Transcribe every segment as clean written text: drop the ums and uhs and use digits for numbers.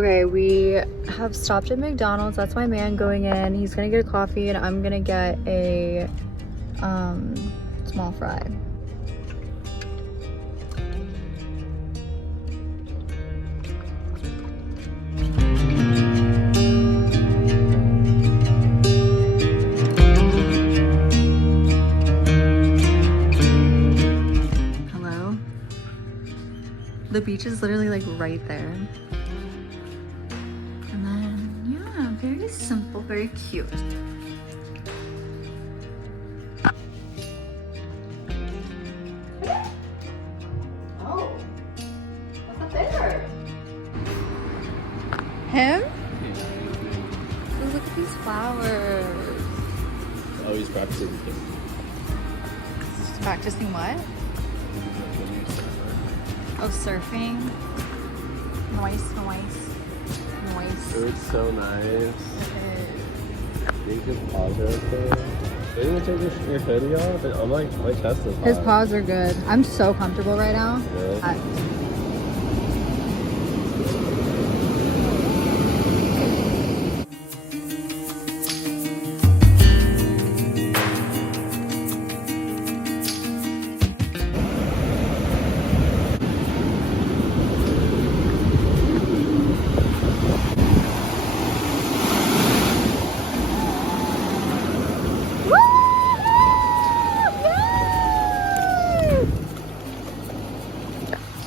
Okay, we have stopped at McDonald's. That's my man going in. He's gonna get a coffee and I'm gonna get a small fry. Hello? The beach is literally like right there. And then, yeah, very simple, very cute. Oh, what's up there? Him? Oh, look at these flowers. Oh, he's practicing. He's practicing what? Oh, surfing. Noise. Oh, it's so nice. You can pause right there. Didn't you take your hoodie off? I'm like, my chest is hot. His paws are good. I'm so comfortable right now.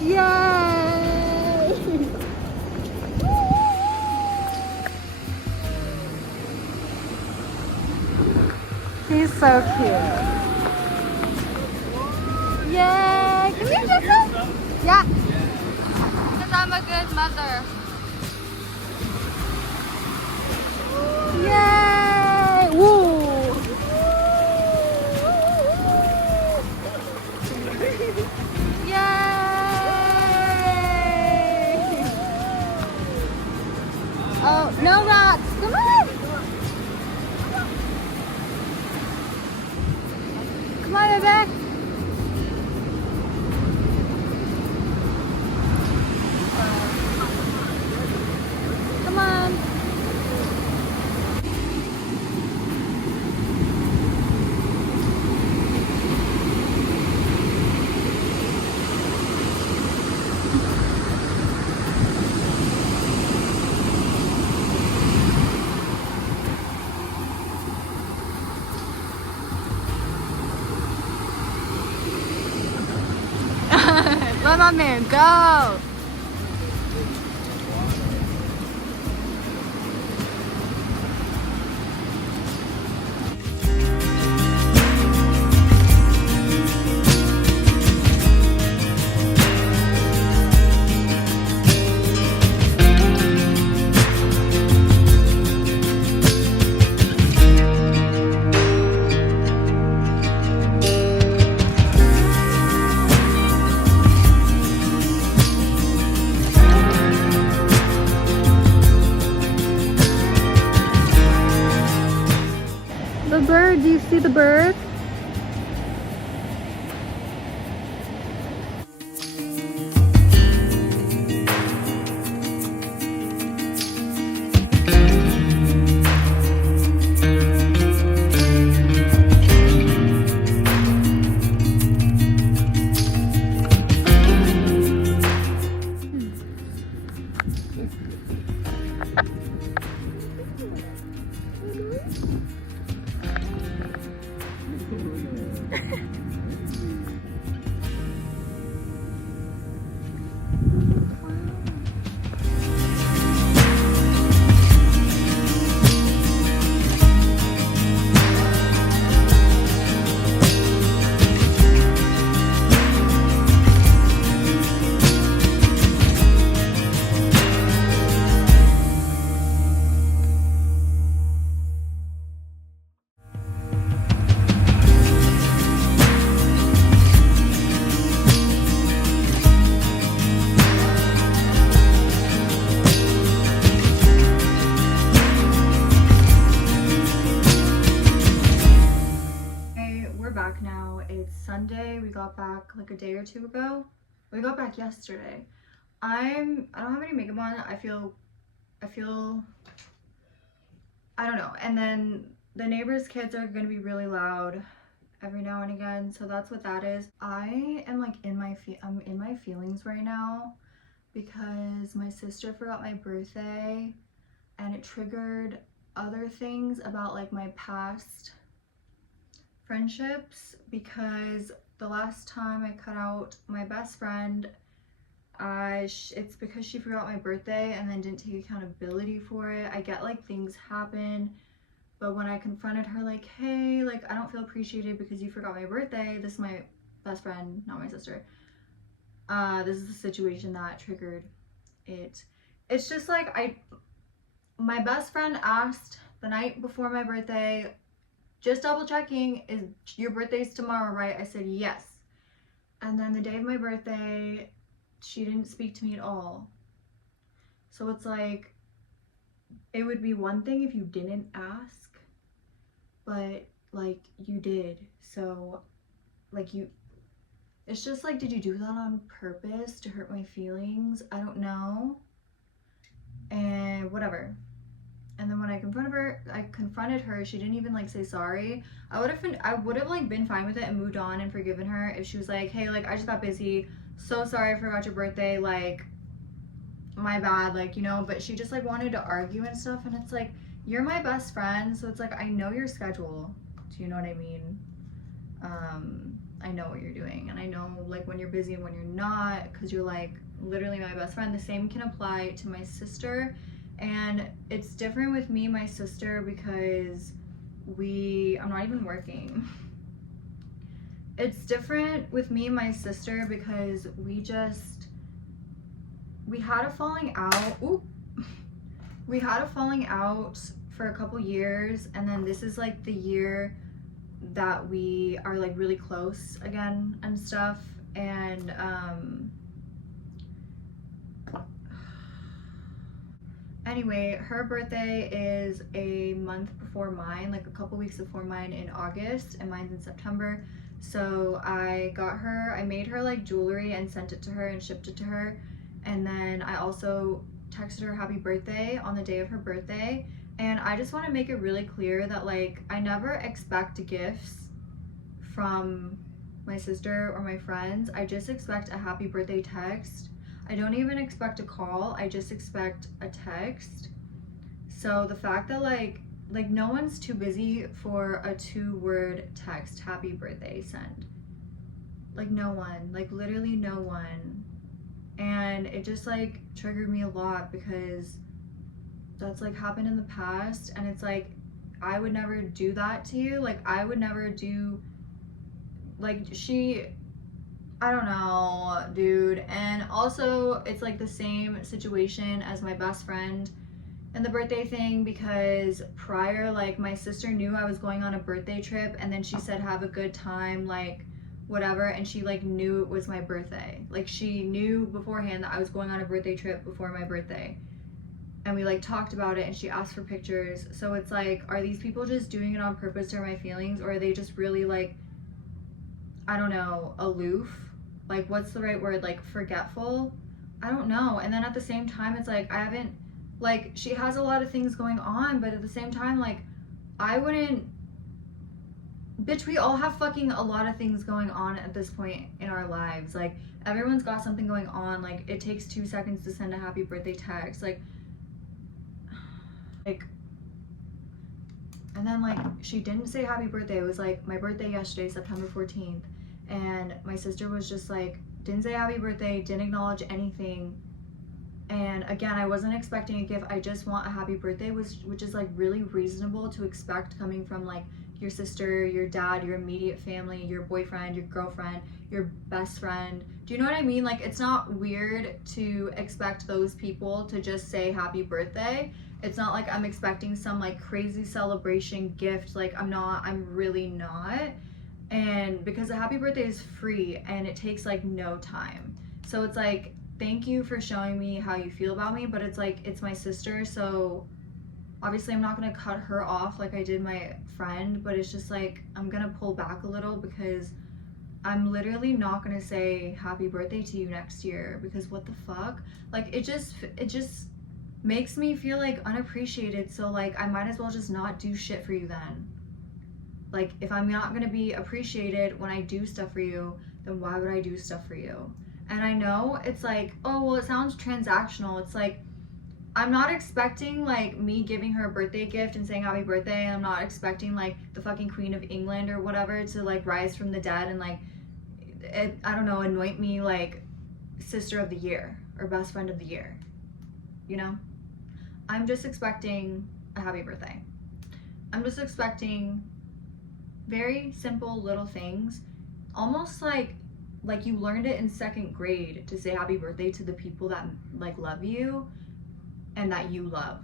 Yeah. He's so cute. Yay! Come here, Jessica. Yeah. Because I'm a good mother. Yay! Woo! Yay! Oh, no rocks. Come on. Come on, baby. Come on. Let my man go. The bird, do you see the bird? Back now. It's Sunday. We got back like a day or two ago. We got back yesterday. I don't have any makeup on. I feel I feel, I don't know. And then the neighbors' kids are gonna be really loud every now and again, so that's what that is. I am like I'm in my feelings right now because my sister forgot my birthday and it triggered other things about like my past friendships, because the last time I cut out my best friend, it's because she forgot my birthday and then didn't take accountability for it. I get like things happen, but when I confronted her like, hey, like I don't feel appreciated because you forgot my birthday, this is my best friend, not my sister, this is the situation that triggered it. It's just like my best friend asked the night before my birthday, just double checking, is your birthday's tomorrow, right? I said yes. And then the day of my birthday, she didn't speak to me at all. So it's like, it would be one thing if you didn't ask, but like you did. So like it's just like, did you do that on purpose to hurt my feelings? I don't know. And whatever. And then when I confronted her, she didn't even like say sorry. I would have like been fine with it and moved on and forgiven her if she was like, hey, like I just got busy, so sorry I forgot your birthday, like my bad, like, you know. But she just like wanted to argue and stuff, and it's like, you're my best friend, so it's like, I know your schedule, do you know what I mean? I know what you're doing, and I know like when you're busy and when you're not, because you're like literally my best friend. The same can apply to my sister. And it's different with me and my sister because I'm not even working. It's different with me and my sister because we had a falling out. We had a falling out for a couple years, and then this is like the year that we are like really close again and stuff. And anyway, her birthday is a month before mine, like a couple weeks before mine in August, and mine's in September. So I made her like jewelry and sent it to her and shipped it to her. And then I also texted her happy birthday on the day of her birthday. And I just want to make it really clear that like I never expect gifts from my sister or my friends. I just expect a happy birthday text. I don't even expect a call, I just expect a text. So the fact that like no one's too busy for a 2-word text, happy birthday, send. Like no one, like literally no one. And it just like triggered me a lot because that's like happened in the past, and it's like, I would never do that to you. Like I would never do, like I don't know, dude. And also it's like the same situation as my best friend and the birthday thing, because prior, like my sister knew I was going on a birthday trip, and then she said have a good time, like whatever, and she like knew it was my birthday. Like she knew beforehand that I was going on a birthday trip before my birthday, and we like talked about it, and she asked for pictures. So it's like, are these people just doing it on purpose to hurt my feelings, or are they just really like, I don't know, aloof? Like what's the right word, like forgetful? I don't know. And then at the same time, it's like, I haven't, like she has a lot of things going on, but at the same time, like I wouldn't, bitch, we all have fucking a lot of things going on at this point in our lives. Like everyone's got something going on. Like it takes 2 seconds to send a happy birthday text, like and then like she didn't say happy birthday. It was like my birthday yesterday, September 14th, and my sister was just like, didn't say happy birthday, didn't acknowledge anything. And again, I wasn't expecting a gift. I just want a happy birthday, which is like really reasonable to expect coming from like your sister, your dad, your immediate family, your boyfriend, your girlfriend, your best friend. Do you know what I mean? Like it's not weird to expect those people to just say happy birthday. It's not like I'm expecting some like crazy celebration gift. Like I'm really not. And because a happy birthday is free and it takes like no time. So it's like, thank you for showing me how you feel about me, but it's like, it's my sister, so obviously I'm not gonna cut her off like I did my friend, but it's just like, I'm gonna pull back a little because I'm literally not gonna say happy birthday to you next year, because what the fuck? Like it just makes me feel like unappreciated. So like I might as well just not do shit for you then. Like if I'm not gonna be appreciated when I do stuff for you, then why would I do stuff for you? And I know it's like, oh well, it sounds transactional. It's like, I'm not expecting like me giving her a birthday gift and saying happy birthday, and I'm not expecting like the fucking Queen of England or whatever to like rise from the dead and like I don't know, anoint me like sister of the year or best friend of the year, you know? I'm just expecting a happy birthday. I'm just expecting very simple little things, almost like you learned it in second grade to say happy birthday to the people that like love you and that you love.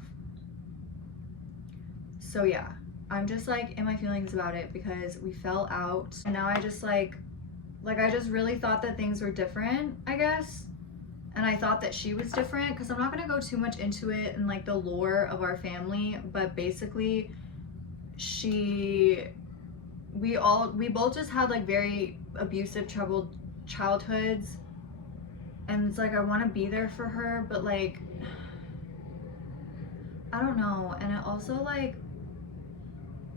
So yeah, I'm just like in my feelings about it because we fell out, and now I just like I just really thought that things were different, I guess. And I thought that she was different, because I'm not going to go too much into it and like the lore of our family, but basically we both just had like very abusive, troubled childhoods, and it's like I want to be there for her, but like I don't know. And it also like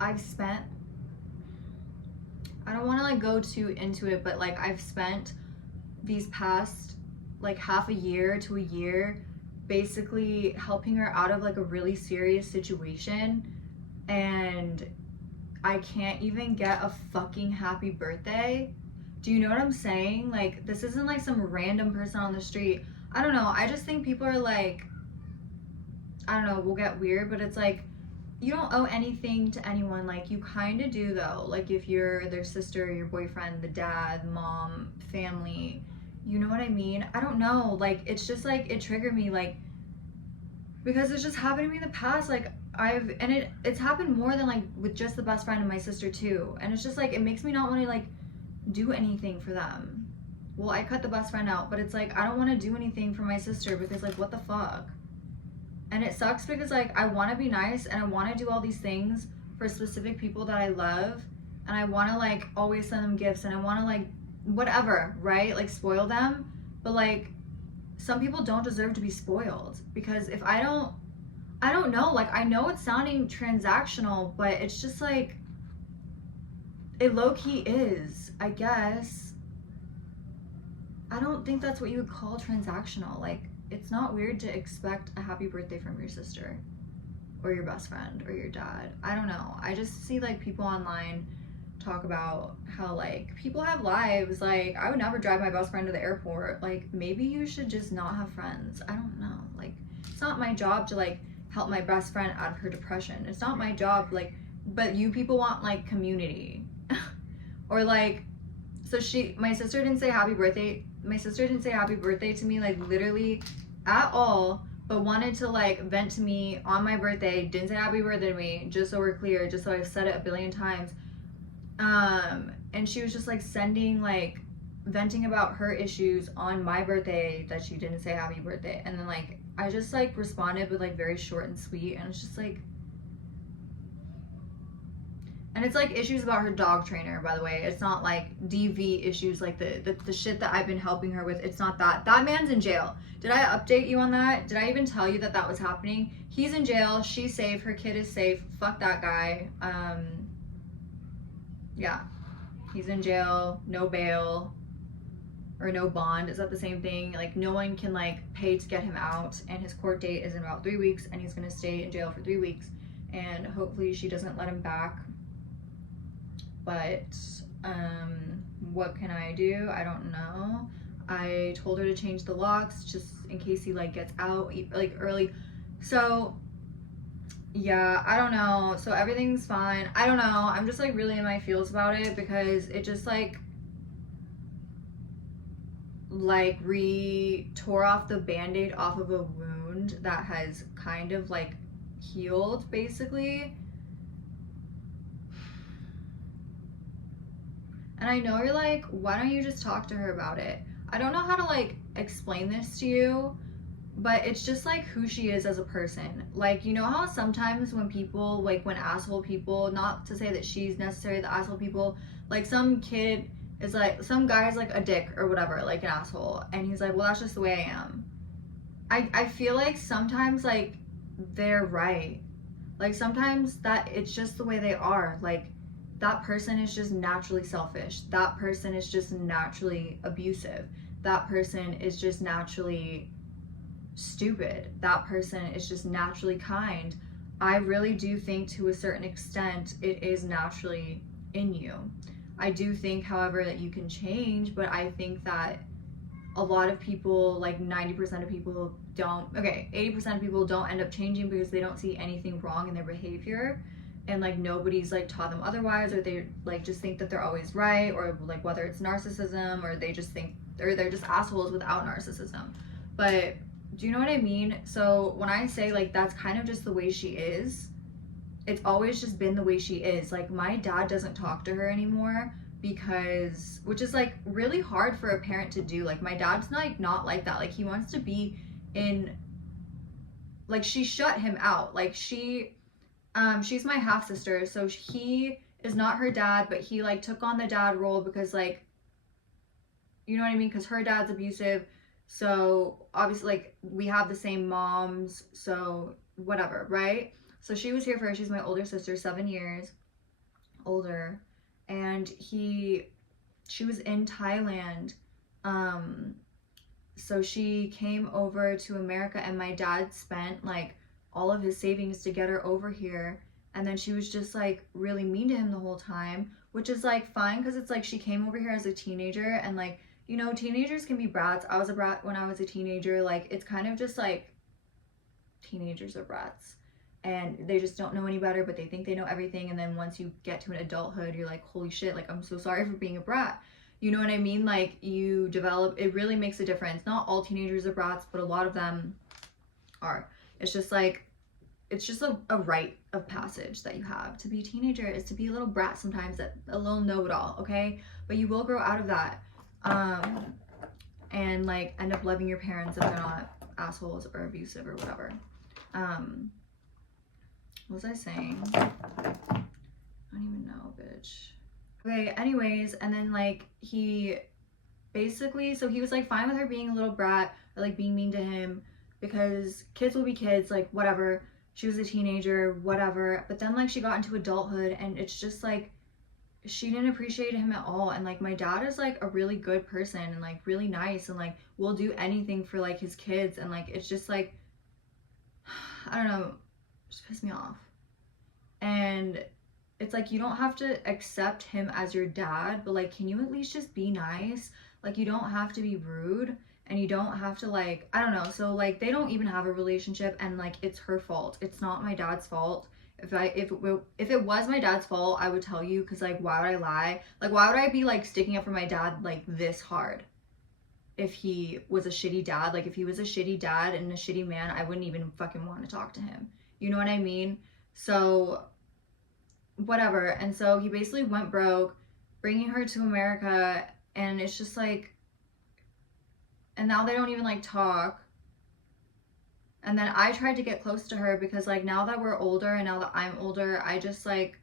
I don't want to like go too into it, but like I've spent these past like half a year to a year basically helping her out of like a really serious situation, and I can't even get a fucking happy birthday. Do you know what I'm saying? Like, this isn't like some random person on the street. I don't know. I just think people are like, I don't know, we'll get weird, but it's like, you don't owe anything to anyone. Like, you kind of do though. Like, if you're their sister, your boyfriend, the dad, mom, family, you know what I mean? I don't know. Like, it's just like, it triggered me, like, because it's just happened to me in the past. Like, it's happened more than like with just the best friend and my sister too. And it's just like, it makes me not want to like do anything for them. Well, I cut the best friend out, but it's like, I don't want to do anything for my sister because like, what the fuck? And it sucks because like, I want to be nice and I want to do all these things for specific people that I love. And I want to like always send them gifts, and I want to like whatever, right? Like spoil them. But like, some people don't deserve to be spoiled, because if I don't know, like I know it's sounding transactional, but it's just like, it low-key is, I guess. I don't think that's what you would call transactional. Like, it's not weird to expect a happy birthday from your sister or your best friend or your dad. I don't know. I just see like people online talk about how like people have lives. Like, I would never drive my best friend to the airport. Like, maybe you should just not have friends. I don't know. Like, it's not my job to like help my best friend out of her depression. It's not my job. Like, but you people want like community. Or like, so my sister didn't say happy birthday. My sister didn't say happy birthday to me like literally at all, but wanted to like vent to me on my birthday. Didn't say happy birthday to me, just so we're clear, just so I've said it a billion times. And she was just like venting about her issues on my birthday that she didn't say happy birthday. And then like, I just like responded with like very short and sweet, and it's just like, and it's like issues about her dog trainer, by the way. It's not like DV issues, like the shit that I've been helping her with. It's not that. That man's in jail. Did I update you on that? Did I even tell you that that was happening? He's in jail. She's safe. Her kid is safe. Fuck that guy. Yeah. He's in jail. No bail. Or no bond. Is that the same thing? Like, no one can like pay to get him out. And his court date is in about 3 weeks. And he's going to stay in jail for 3 weeks. And hopefully she doesn't let him back. But what can I do? I don't know. I told her to change the locks just in case he like gets out like early. So yeah, I don't know. So everything's fine. I don't know. I'm just like really in my feels about it, because it just like tore off the band-aid off of a wound that has kind of like healed basically. And I know you're like, why don't you just talk to her about it? I don't know how to like explain this to you, but it's just like who she is as a person. Like, you know how sometimes when people, like when asshole people, not to say that she's necessarily the asshole people, like some kid is like, some guy's like a dick or whatever, like an asshole. And he's like, well, that's just the way I am. I feel like sometimes like they're right. Like sometimes that it's just the way they are. Like that person is just naturally selfish. That person is just naturally abusive. That person is just naturally stupid. That person is just naturally kind. I really do think to a certain extent it is naturally in you. I do think, however, that you can change, but I think that a lot of people, like 90% of people don't, okay, 80% of people don't end up changing because they don't see anything wrong in their behavior, and like nobody's like taught them otherwise, or they like just think that they're always right, or like whether it's narcissism, or they just think, or they're just assholes without narcissism. But do you know what I mean? So when I say like that's kind of just the way she is, it's always just been the way she is. Like my dad doesn't talk to her anymore because, which is like really hard for a parent to do. Like my dad's not like that. Like he wants to be in, like she shut him out. Like she's my half sister, so he is not her dad, but he like took on the dad role because like, you know what I mean? Because her dad's abusive. So obviously like we have the same moms, so whatever, right? So she was here for her. She's my older sister, 7 years older. And she was in Thailand. So she came over to America, and my dad spent like all of his savings to get her over here. And then she was just like really mean to him the whole time, which is like fine because it's like she came over here as a teenager, and like, you know, teenagers can be brats. I was a brat when I was a teenager. Like it's kind of just like teenagers are brats, and they just don't know any better, but they think they know everything. And then once you get to an adulthood, you're like, holy shit, like I'm so sorry for being a brat. You know what I mean? Like you develop, it really makes a difference. Not all teenagers are brats, but a lot of them are. It's just like, it's just a rite of passage that you have to be a teenager, is to be a little brat sometimes, that a little know-it-all, okay? But you will grow out of that, and like end up loving your parents if they're not assholes or abusive or whatever. What was I saying? I don't even know, bitch. Okay, anyways, and then like he basically, so he was like fine with her being a little brat or like being mean to him because kids will be kids, like whatever. She was a teenager, whatever. But then like she got into adulthood, and it's just like she didn't appreciate him at all. And like my dad is like a really good person and like really nice, and like will do anything for like his kids, and like it's just like, I don't know, just pissed me off. And it's like, you don't have to accept him as your dad, but like, can you at least just be nice? Like you don't have to be rude, and you don't have to like, I don't know. So like they don't even have a relationship, and like it's her fault. It's not my dad's fault. If it was my dad's fault, I would tell you, because like why would I lie? Like why would I be like sticking up for my dad like this hard if he was a shitty dad? Like if he was a shitty dad and a shitty man, I wouldn't even fucking want to talk to him. You know what I mean? So whatever. And so he basically went broke, bringing her to America, and it's just like, and now they don't even like talk. And then I tried to get close to her because like now that we're older and now that I'm older, I just like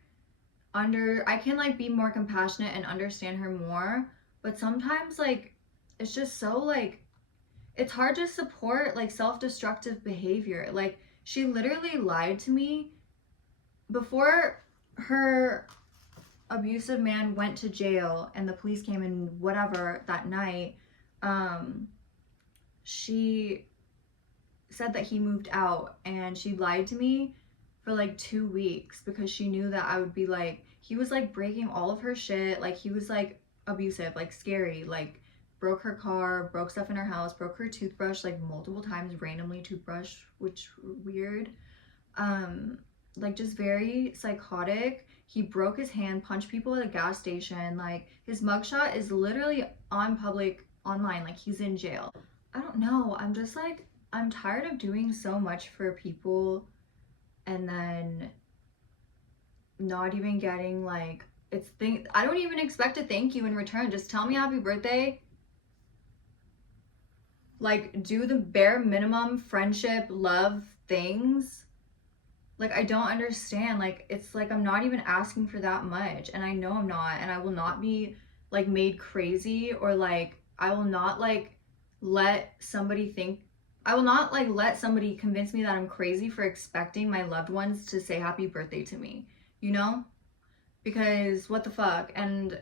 I can like be more compassionate and understand her more. But sometimes like it's just so like, it's hard to support like self-destructive behavior. Like she literally lied to me before her abusive man went to jail and the police came and whatever that night. She said that he moved out, and she lied to me for like 2 weeks because she knew that I would be like, he was like breaking all of her shit. Like he was like abusive, like scary, like broke her car, broke stuff in her house, broke her toothbrush like multiple times, randomly toothbrush, which weird. Like just very psychotic. He broke his hand, punched people at a gas station. Like his mugshot is literally on public online, like he's in jail. I don't know, I'm just like, I'm tired of doing so much for people and then not even getting like, I don't even expect a thank you in return. Just tell me happy birthday. Like do the bare minimum friendship, love things. Like I don't understand. Like it's like I'm not even asking for that much, and I know I'm not, and I will not be like made crazy, or like I will not like let somebody think I will not like let somebody convince me that I'm crazy for expecting my loved ones to say happy birthday to me, you know? Because what the fuck? And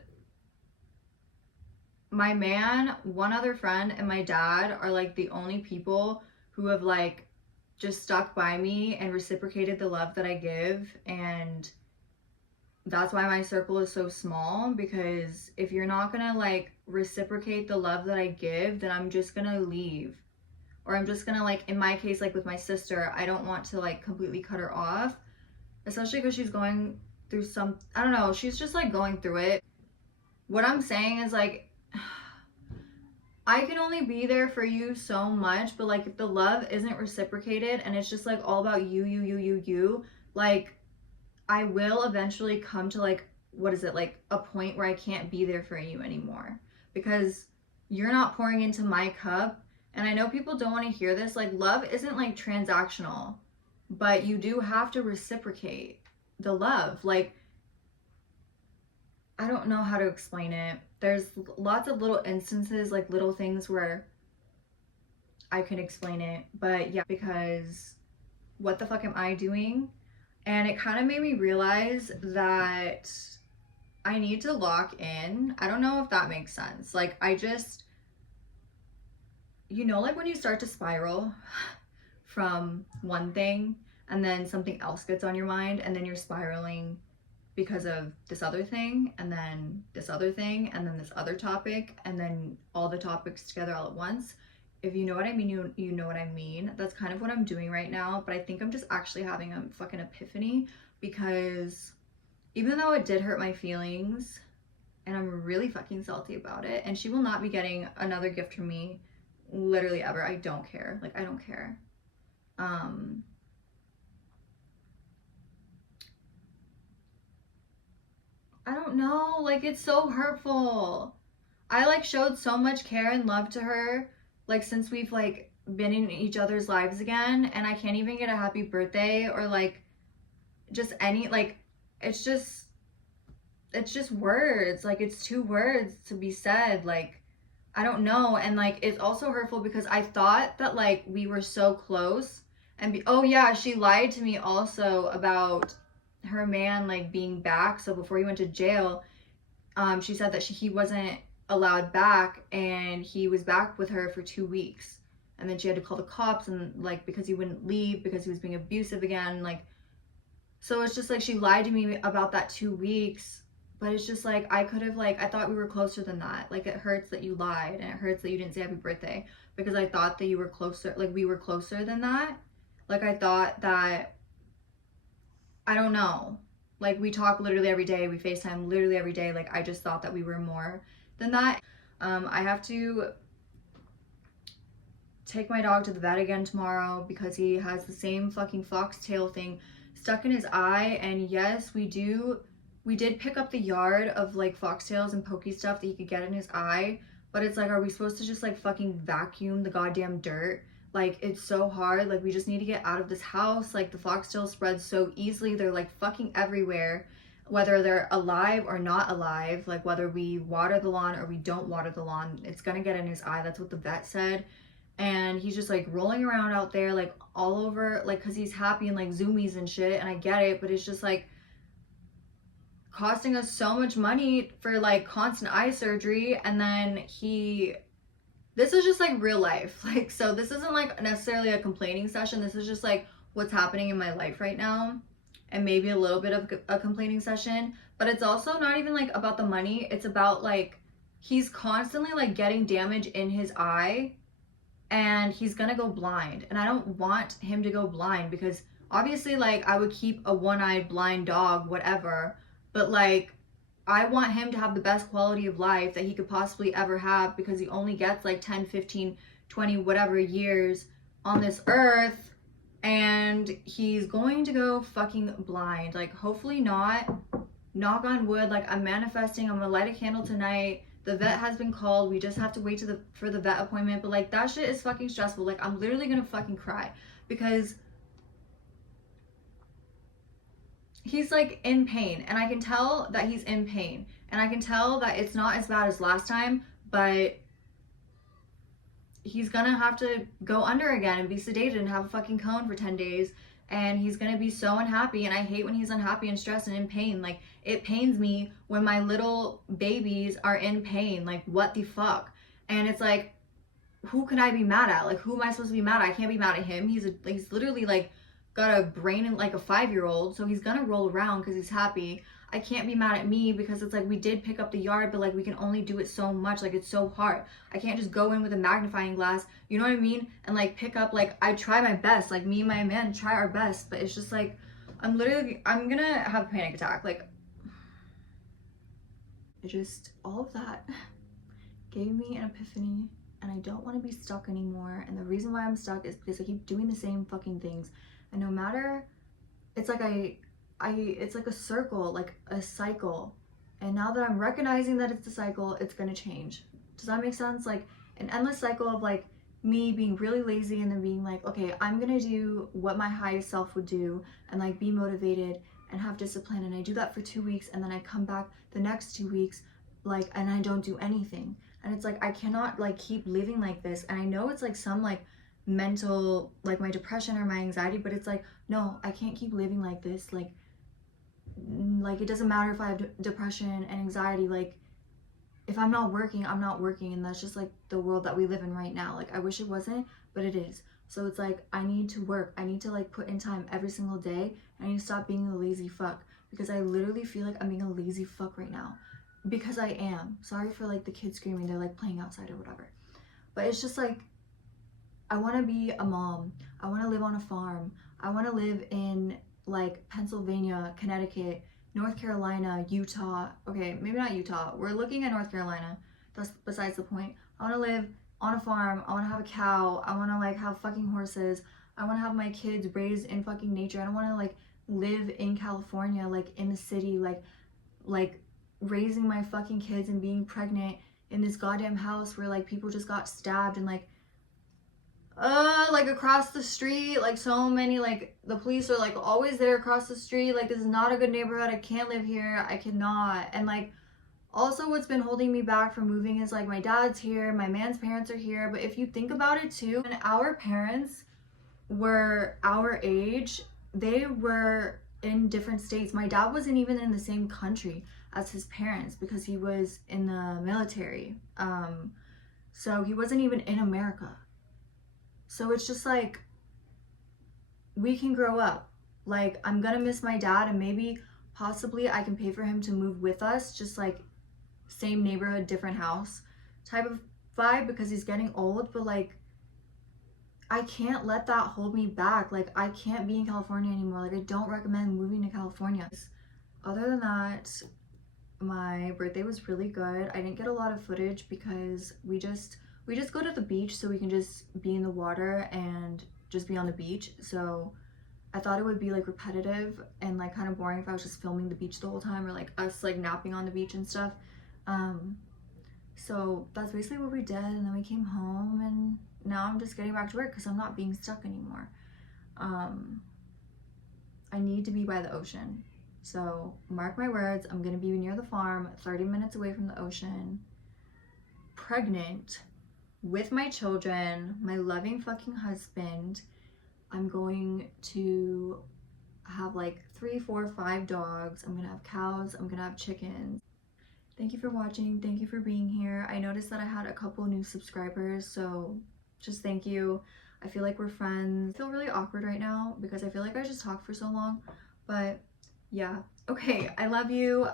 my man, one other friend, and my dad are like the only people who have like just stuck by me and reciprocated the love that I give. And that's why my circle is so small, because if you're not gonna like reciprocate the love that I give, then I'm just gonna leave. Or I'm just gonna, like, in my case, like with my sister, I don't want to like completely cut her off, especially because she's going through some, I don't know, she's just like going through it. What I'm saying is like, I can only be there for you so much, but like if the love isn't reciprocated and it's just like all about you, like I will eventually come to like, what is it, like a point where I can't be there for you anymore, because you're not pouring into my cup. And I know people don't want to hear this, like love isn't like transactional, but you do have to reciprocate the love. Like, I don't know how to explain it. There's lots of little instances, like little things where I can explain it, but yeah, because what the fuck am I doing? And it kind of made me realize that I need to lock in. I don't know if that makes sense. Like, I just, you know, like when you start to spiral from one thing and then something else gets on your mind, and then you're spiraling because of this other thing, and then this other thing, and then this other topic, and then all the topics together all at once. If you know what I mean, you know what I mean. That's kind of what I'm doing right now, but I think I'm just actually having a fucking epiphany, because even though it did hurt my feelings, and I'm really fucking salty about it, and she will not be getting another gift from me literally ever. I don't care. Like, I don't care. I don't know. Like, it's so hurtful. I like showed so much care and love to her, like since we've like been in each other's lives again, and I can't even get a happy birthday or like just any, like, it's just words. Like, it's two words to be said. Like, I don't know. And like, it's also hurtful because I thought that like we were so close, and oh yeah, she lied to me also about her man like being back. So before he went to jail, she said that he wasn't allowed back, and he was back with her for 2 weeks, and then she had to call the cops, and like because he wouldn't leave because he was being abusive again. Like, so it's just like she lied to me about that 2 weeks, but it's just like I could have, like, I thought we were closer than that. Like, it hurts that you lied, and it hurts that you didn't say happy birthday, because I thought that you were closer, like we were closer than that. Like, I thought that, I don't know, like we talk literally every day, we FaceTime literally every day. Like, I just thought that we were more than that. I have to take my dog to the vet again tomorrow because he has the same fucking foxtail thing stuck in his eye. And yes, we did pick up the yard of like foxtails and pokey stuff that he could get in his eye, but it's like, are we supposed to just like fucking vacuum the goddamn dirt? Like, it's so hard. Like, we just need to get out of this house. Like, the foxtails spread so easily. They're like fucking everywhere, whether they're alive or not alive. Like, whether we water the lawn or we don't water the lawn, it's gonna get in his eye. That's what the vet said. And he's just like rolling around out there, like all over, like, because he's happy and like zoomies and shit. And I get it, but it's just like costing us so much money for like constant eye surgery. And then this is just like real life. Like, so this isn't like necessarily a complaining session. This is just like what's happening in my life right now, and maybe a little bit of a complaining session. But it's also not even like about the money. It's about like he's constantly like getting damage in his eye, and he's gonna go blind. And I don't want him to go blind, because obviously like I would keep a one-eyed blind dog, whatever, but like I want him to have the best quality of life that he could possibly ever have, because he only gets like 10, 15, 20, whatever years on this earth, and he's going to go fucking blind. Like, hopefully not. Knock on wood. Like, I'm manifesting. I'm gonna light a candle tonight. The vet has been called. We just have to wait for the vet appointment. But like, that shit is fucking stressful. Like, I'm literally gonna fucking cry, because he's like in pain, and I can tell that he's in pain, and I can tell that it's not as bad as last time, but he's gonna have to go under again and be sedated and have a fucking cone for 10 days. And he's gonna be so unhappy. And I hate when he's unhappy and stressed and in pain. Like, it pains me when my little babies are in pain. Like, what the fuck? And it's like, who can I be mad at? Like, who am I supposed to be mad at? I can't be mad at him. He's literally like got a brain like a 5-year-old, so he's gonna roll around because he's happy. I can't be mad at me because it's like, we did pick up the yard, but like, we can only do it so much. Like, it's so hard. I can't just go in with a magnifying glass, you know what I mean, and like pick up. Like, I try my best, like me and my man try our best, but it's just like, I'm gonna have a panic attack. Like, it just, all of that gave me an epiphany, and I don't want to be stuck anymore. And the reason why I'm stuck is because I keep doing the same fucking things, and no matter, it's like it's like a circle, like a cycle. And now that I'm recognizing that it's a cycle, it's gonna change. Does that make sense? Like, an endless cycle of like me being really lazy and then being like, okay, I'm gonna do what my highest self would do and like be motivated and have discipline. And I do that for 2 weeks, and then I come back the next 2 weeks, like, and I don't do anything. And it's like, I cannot like keep living like this. And I know it's like some like mental, like my depression or my anxiety, but it's like, no, I can't keep living like this. Like it doesn't matter if I have depression and anxiety. Like, if I'm not working, I'm not working. And that's just like the world that we live in right now. Like, I wish it wasn't, but it is. So it's like, I need to work. I need to like put in time every single day. I need to stop being a lazy fuck, because I literally feel like I'm being a lazy fuck right now, because I am. Sorry for like the kids screaming, they're like playing outside or whatever. But it's just like, I want to be a mom. I want to live on a farm. I want to live in like Pennsylvania, Connecticut, North Carolina, Utah. Okay, maybe not Utah. We're looking at North Carolina. That's besides the point. I want to live on a farm. I want to have a cow. I want to like have fucking horses. I want to have my kids raised in fucking nature. I don't want to like live in California, like in the city, like raising my fucking kids and being pregnant in this goddamn house where like people just got stabbed, and like across the street, like so many, like the police are like always there across the street. Like, this is not a good neighborhood. I can't live here. I cannot. And like, also what's been holding me back from moving is like, my dad's here, my man's parents are here. But if you think about it too, when our parents were our age, they were in different states. My dad wasn't even in the same country as his parents because he was in the military. So he wasn't even in America. So it's just like, we can grow up. Like, I'm gonna miss my dad, and maybe possibly I can pay for him to move with us, just like same neighborhood, different house type of vibe, because he's getting old. But like, I can't let that hold me back. Like, I can't be in California anymore. Like, I don't recommend moving to California. Other than that, my birthday was really good. I didn't get a lot of footage because we just go to the beach so we can just be in the water and just be on the beach. So I thought it would be like repetitive and like kind of boring if I was just filming the beach the whole time, or like us like napping on the beach and stuff. So that's basically what we did. And then we came home, and now I'm just getting back to work because I'm not being stuck anymore. I need to be by the ocean. So mark my words, I'm gonna be near the farm, 30 minutes away from the ocean, pregnant, with my children, my loving fucking husband. I'm going to have like 3, 4, 5 dogs. I'm gonna have cows. I'm gonna have chickens. Thank you for watching. Thank you for being here. I noticed that I had a couple new subscribers, so just thank you. I feel like we're friends. I feel really awkward right now because I feel like I just talked for so long, but yeah. Okay, I love you.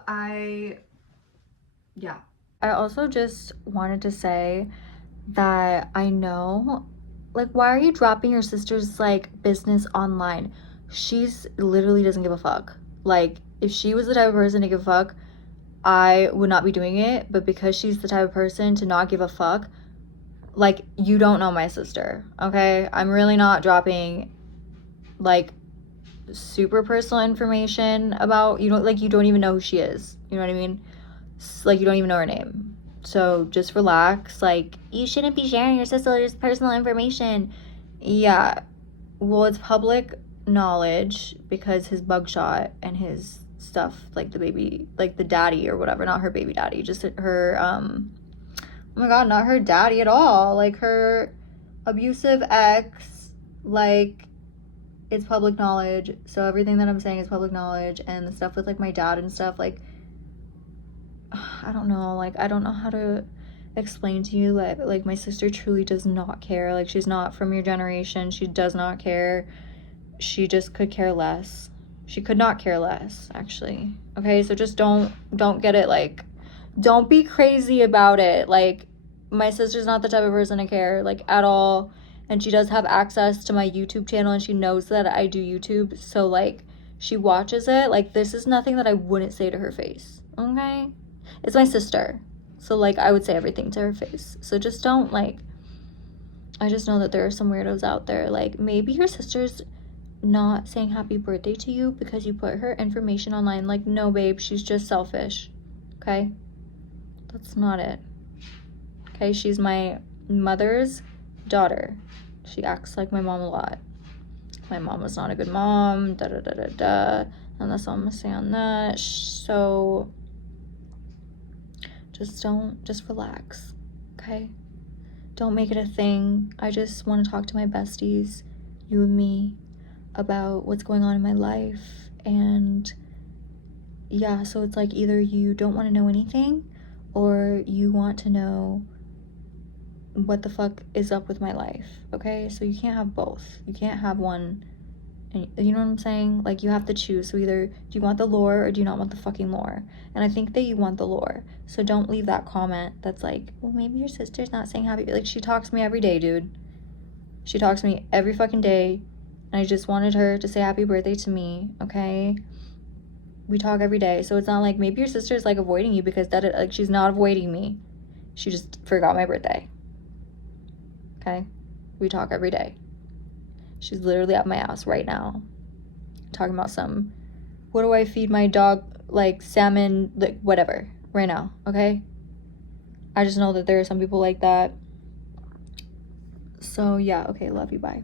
Yeah. I also just wanted to say that I know, like, why are you dropping your sister's like business online? She's literally doesn't give a fuck. Like, if she was the type of person to give a fuck, I would not be doing it. But because she's the type of person to not give a fuck, like, you don't know my sister, okay? I'm really not dropping like super personal information about, you know, like, you don't even know who she is, you know what I mean? Like, you don't even know her name. So just relax. Like, you shouldn't be sharing your sister's personal information. Yeah, well, it's public knowledge because his mugshot and his stuff, like the baby, like the daddy or whatever, not her baby daddy, just her, oh my god, not her daddy at all, like her abusive ex, like, it's public knowledge. So everything that I'm saying is public knowledge. And the stuff with, like, my dad and stuff, like, I don't know. Like, I don't know how to explain to you. Like my sister truly does not care. Like, she's not from your generation. She does not care. She just could care less. She could not care less, actually. Okay, so just don't get it, like, don't be crazy about it. Like, my sister's not the type of person to care, like, at all. And she does have access to my YouTube channel, and she knows that I do YouTube. So, like, she watches it. Like, this is nothing that I wouldn't say to her face, okay? It's my sister. So, like, I would say everything to her face. So just don't, like, I just know that there are some weirdos out there. Like, maybe your sister's not saying happy birthday to you because you put her information online. Like, no, babe, she's just selfish. Okay? That's not it. Okay? She's my mother's daughter. She acts like my mom a lot. My mom was not a good mom. Da da da da da. And that's all I'm gonna say on that. So just relax. Okay? Don't make it a thing. I just want to talk to my besties, you and me, about what's going on in my life. And yeah, so it's like either you don't want to know anything or you want to know what the fuck is up with my life. Okay, so you can't have both. You can't have one, and you know what I'm saying? Like, you have to choose. So either do you want the lore or do you not want the fucking lore? And I think that you want the lore. So don't leave that comment that's like, well, maybe your sister's not saying happy. Like, she talks to me every day, dude. She talks to me every fucking day. And I just wanted her to say happy birthday to me, okay? We talk every day. So it's not like maybe your sister's, like, avoiding you because that, like, she's not avoiding me. She just forgot my birthday. Okay? We talk every day. She's literally at my house right now talking about what do I feed my dog, like, salmon, like, whatever, right now, okay? I just know that there are some people like that. So, yeah, okay, love you, bye.